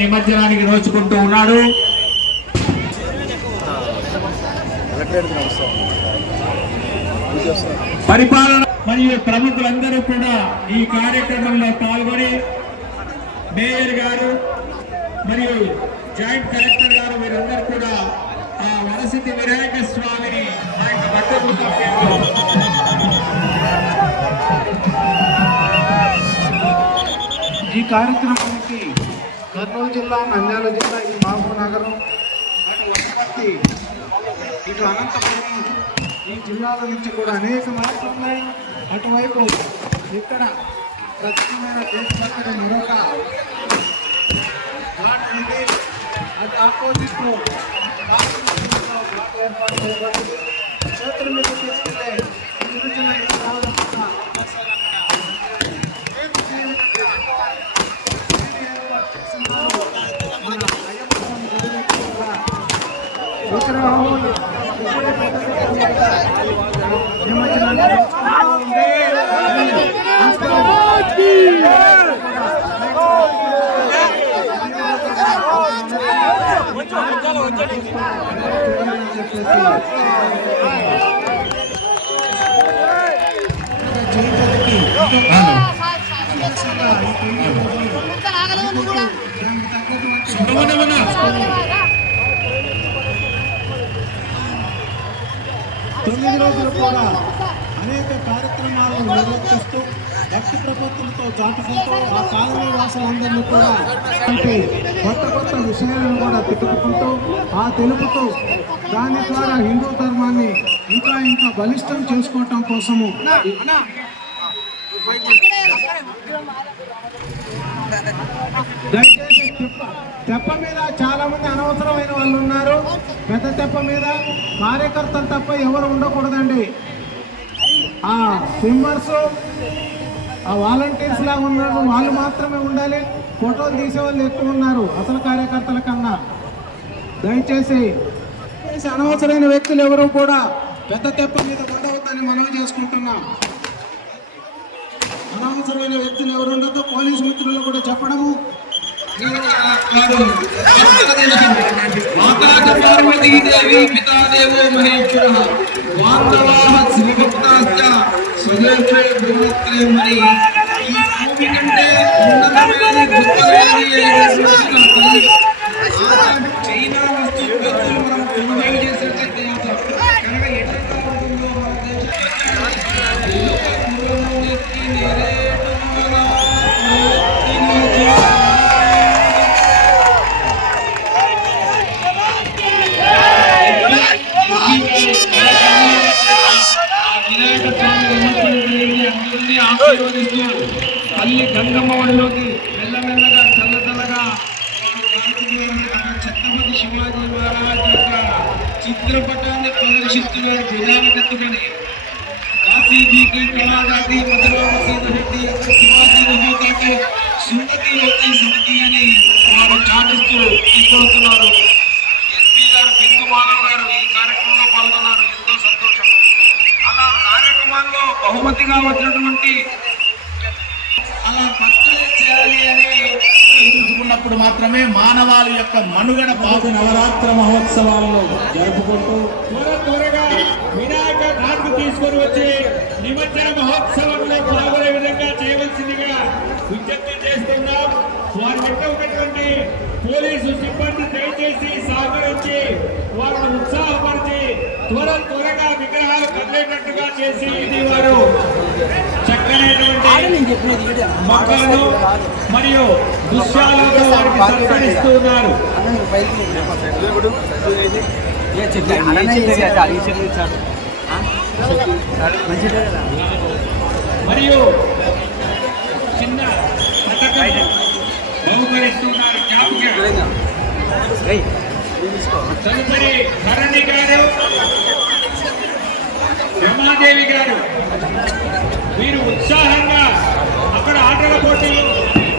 నిమజ్జనానికి నోచుకుంటూ ఉన్నాడు. పరిపాలన మరియు ప్రముఖులందరూ కూడా ఈ కార్యక్రమంలో పాల్గొని మేయర్ గారు మరియు జాయింట్ కలెక్టర్ గారు వీరందరూ కూడా ఆ వరసిద్ధి వినాయక స్వామిని ఈ కార్యక్రమానికి కర్నూలు జిల్లా నంద్యాల జిల్లా ఈ మహబూబ్ నగరం అటు వనపర్తి ఇటు అనంతపురం ఈ జిల్లాల నుంచి కూడా అనేక మార్పులు ఉన్నాయి అటువైపు ఇక్కడ ప్రత్యేకమైన దేశభక్తుడు మరొక ఘాట్ ఉంది. అది ఆపోజిట్లో ఏర్పాటు చేయబడింది చేతుల మీద తీసుకెళ్ళే చిన్న చిన్న Sundamana mana? తొమ్మిది రోజులు కూడా అనేక కార్యక్రమాలను నిర్వర్తిస్తూ భక్తి ప్రపత్తులతో దాటుకుంటూ ఆ కాలనీ వాసులందరినీ కూడా కొత్త కొత్త విషయాలను కూడా తిప్పుకుంటూ ఆ తెలుపుతూ దాని ద్వారా హిందూ ధర్మాన్ని ఇంకా ఇంకా బలిష్టం చేసుకోవటం కోసము దయచేసి తెప్ప తెప్ప మీద చాలా మంది అనవసరమైన వాళ్ళు ఉన్నారు. పెద్ద తెప్ప మీద కార్యకర్తలు తప్ప ఎవరు ఉండకూడదండి. ఆ స్విమ్మర్స్ ఆ వాలంటీర్స్ లాగా ఉన్నారు. వాళ్ళు మాత్రమే ఉండాలి. ఫోటోలు తీసే వాళ్ళు ఎక్కువ ఉన్నారు అసలు కార్యకర్తల కన్నా. దయచేసి దయచేసి అనవసరమైన వ్యక్తులు ఎవరు కూడా పెద్ద తెప్ప మీద ఉండవద్దని మనవి చేసుకుంటున్నాం. అవసరమైన వ్యక్తులు ఎవరు పోలీసు మిత్రులు కూడా చెప్పడము. మాతా పార్వతీదేవి పితా మహేశ్వర వాంతవాహ శ్రీభక్తాశ్చ స్వదేశే చిత్రపటాన్ని ప్రదర్శిస్తున్నారు భుజానకెత్తుకొని కాశీజీకి కళాజాతి మధురావతి రెడ్డి శివాజీ రహోతాకి సుమతి యోగి సమితి అని వారు చాటిస్తూ తీసుకొస్తున్నారు ఎస్పీ గారు బిందు మాధవ్ గారు ఈ కార్యక్రమంలో పాల్గొన్నారు. ఎంతో సంతోషం. అలా కార్యక్రమాల్లో బహుమతిగా వచ్చినటువంటి అలా భక్తులే తెలుసుకున్నప్పుడు మాత్రమే మానవాళి యొక్క మనుగడ బాగు. నవరాత్ర మహోత్సవాలను జరుపుకుంటూ త్వర త్వరగా వినాయక నాటుకు తీసుకొని వచ్చి నిమజ్జన మహోత్సవంలో పాల్గొనే విధంగా చేయవలసిందిగా విజ్ఞప్తి చేస్తున్నాం వారి వెంట ఉన్నటువంటి పోలీసు సిబ్బంది దయచేసి సహకరించి వారిని ఉత్సాహపరిచి త్వర త్వరగా విగ్రహాలు కదిలేటట్టుగా చేసి ఇది వారు చక్కనైనటువంటి మొక్కలను మరియు దృశ్యాలను వారికి సత్కరిస్తూ ఉన్నారు. మరియు చిన్న పథకం తదుపరి భరణి గారు రమాదేవి గారు. మీరు ఉత్సాహంగా అక్కడ ఆటల పోటీలు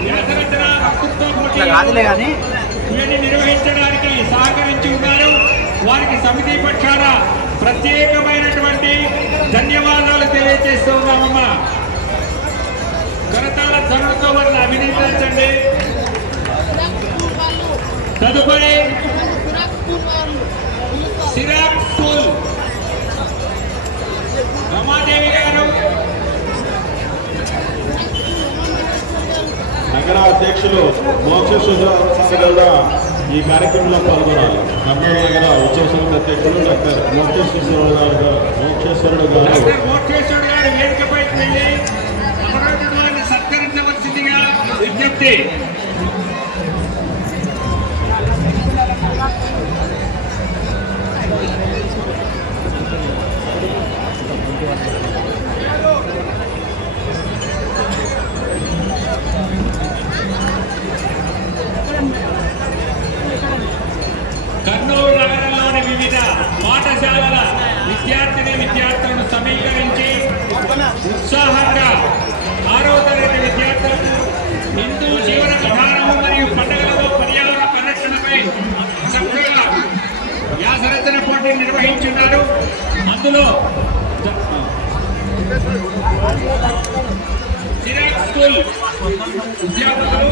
వ్యాసరచన వక్తృత్వ పోటీలు ఇవన్నీ నిర్వహించడానికి సహకరించి ఉన్నారు. వారికి సమితి పక్షాన ప్రత్యేకమైనటువంటి ధన్యవాదాలు తెలియజేస్తూ ఉన్నామమ్మా. తదుపరి సిరాక్ స్కూల్. రమాదేవి గారు. నగర అధ్యక్షులు కూడా ఈ కార్యక్రమంలో పాల్గొనాలి. కర్నూలు నగర ఉత్సవ సమితి అధ్యక్షులు డాక్టర్ మోక్షేశ్వరరావు గారు మోక్షేశ్వరుడు గారు. డాక్టర్ మోక్షేశ్వర్ గారు వేదికపైకి వెళ్ళి సత్కరించవలసిందిగా విజ్ఞప్తి. కర్నూలు నగరంలోని వివిధ పాఠశాలల విద్యార్థిని విద్యార్థులను సమీకరించి ఉత్సాహంగా ఆరో తరగతి విద్యార్థులకు హిందూ జీవన విధానము మరియు పండుగలలో పర్యావరణ పరిరక్షణపై చక్కగా వ్యాసరచన పోటీ నిర్వహించున్నారు. అందులో సిరాక్ స్కూల్ ఉద్యోగులు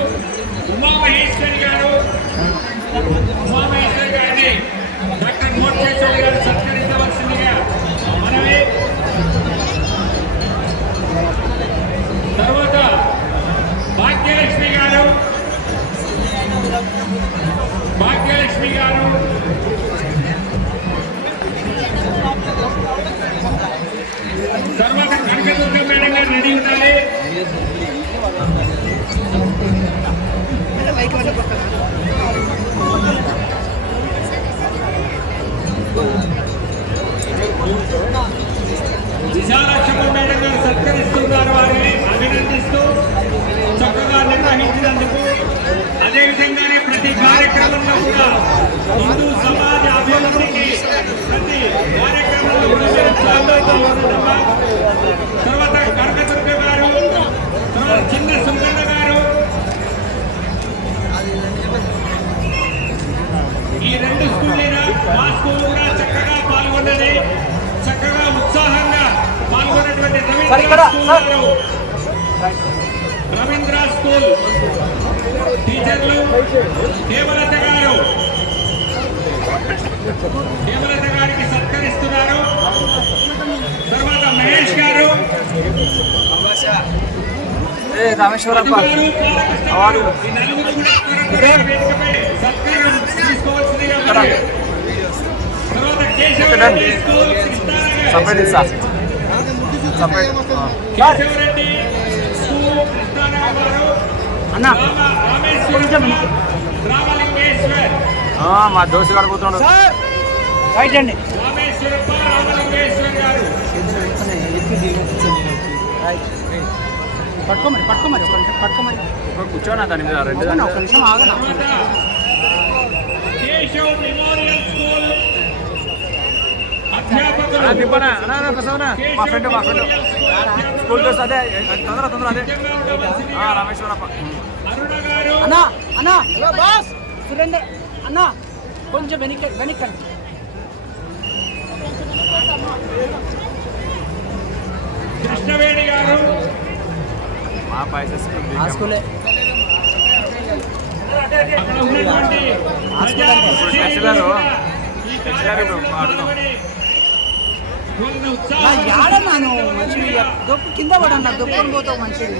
కూడా హిందూ సమాజ అభివృద్ధికి ప్రతి కార్యక్రమంలో. తర్వాత కనకదుర్గ గారు తర్వాత చిన్న గారు. ఈ రెండు స్కూళ్ళైనా మా స్కూల్ కూడా చక్కగా పాల్గొన్నది. చక్కగా ఉత్సాహంగా పాల్గొన్నటువంటి రవీంద్ర స్కూల్ రవీంద్ర స్కూల్ టీచర్లు హేమలత హేమలత గారికి సత్కరిస్తున్నారు. తర్వాత మహేష్ గారు. రామేశ్వరప్ప కృష్ణానగర్ సపరేట్ అన్న. రామలింగేశ్వర్. మా దోశ కడుపుతున్నాడు రైట్ అండి రామేశ్వరప్ప రామలింగేశ్వర్ గారు పట్టుకోమరి పట్టుకోమరి ఒక నిమిషం పట్టుకోమరి. కూర్చోనా దాని మీద రెండు ఒక నిమిషం ఆగనా? ప్రసవనా? మా ఫ్రెండ్ మా ఫ్రెండ్ స్కూల్. డ్రెస్ అదే తొందర తొందర అదే. రామేశ్వరప్ప అరుణ గారు. అన్నా అన్నా బాస్. సురేందర్ అన్నా కొంచెం వెనక వెనకండి. కృష్ణవేణి గారు. మా ఉత్సాహంగా యాడన్నాను మంచిది. దొప్పు కింద పడన్నా దొప్పుని పోతావు మంచిది.